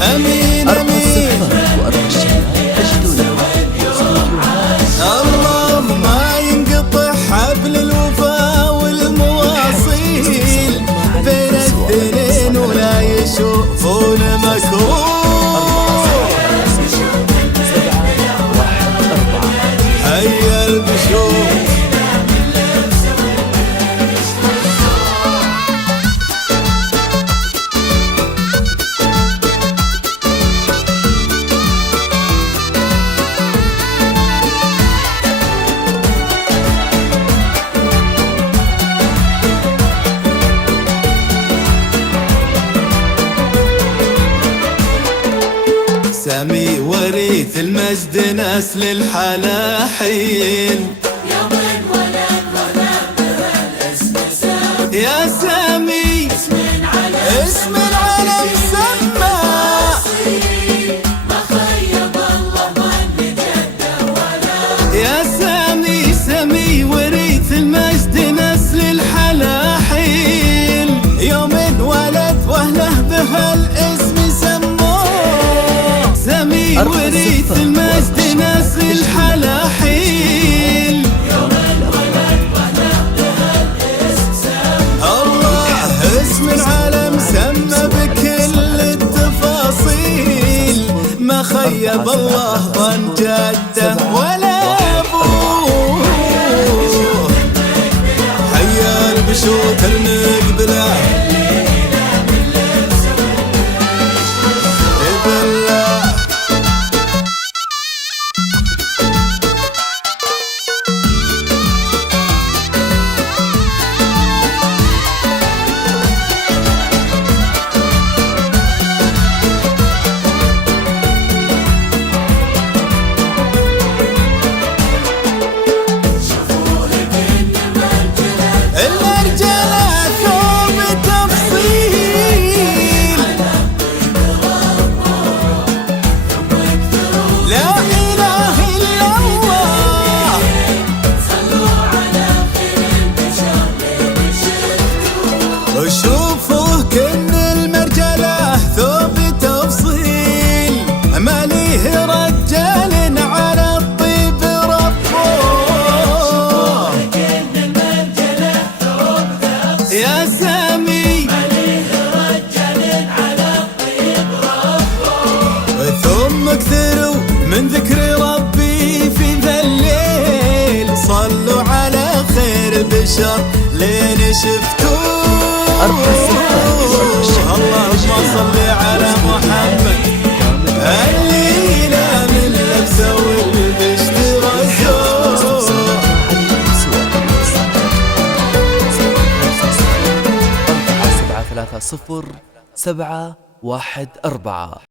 أمين أرقى أمين. الصفات وأرقى الشهادات تجدونها في استوديوهات اللهم ما ينقطع حبل الوفا والمواصيل بين الاثنين ولا يشوفون مكروه. هيا البشوف سامي وريث المجد نسل الحلاحين يوم ولد ولد الاسم سامي يا سامي اسم العلم سمى ما خيب الله من جده ولا يا سامي سامي وريث المجد نسل الحلاحين يوم ولد واهله بهالاسم سموه سامي وريث المجد نسل الحلاحين يوم ولد واهله بهالاسم سامي الله اسم العالم سمى بكل التفاصيل ما خيب الله ظن جده ولا ابوه. حيا البشوت المقبله بالله المرجلة ثوب تفصيل لا إله إلا الله صلوا على خير البشر اللي شفتوه شوفوا كن المرجلة ثوب تفصيل ما ليه رجال على الطيب ربه كن المرجله ثوب يا سامي مليه رجال على الطيب ربه ثم اكثروا من ذكر ربي في ذا الليل صلوا على خير البشر لين شفتوه. أرقى الصفات وأرقى الشهادات اللهم صل على محمد الليلة من لبسه والبشت رسول 730 714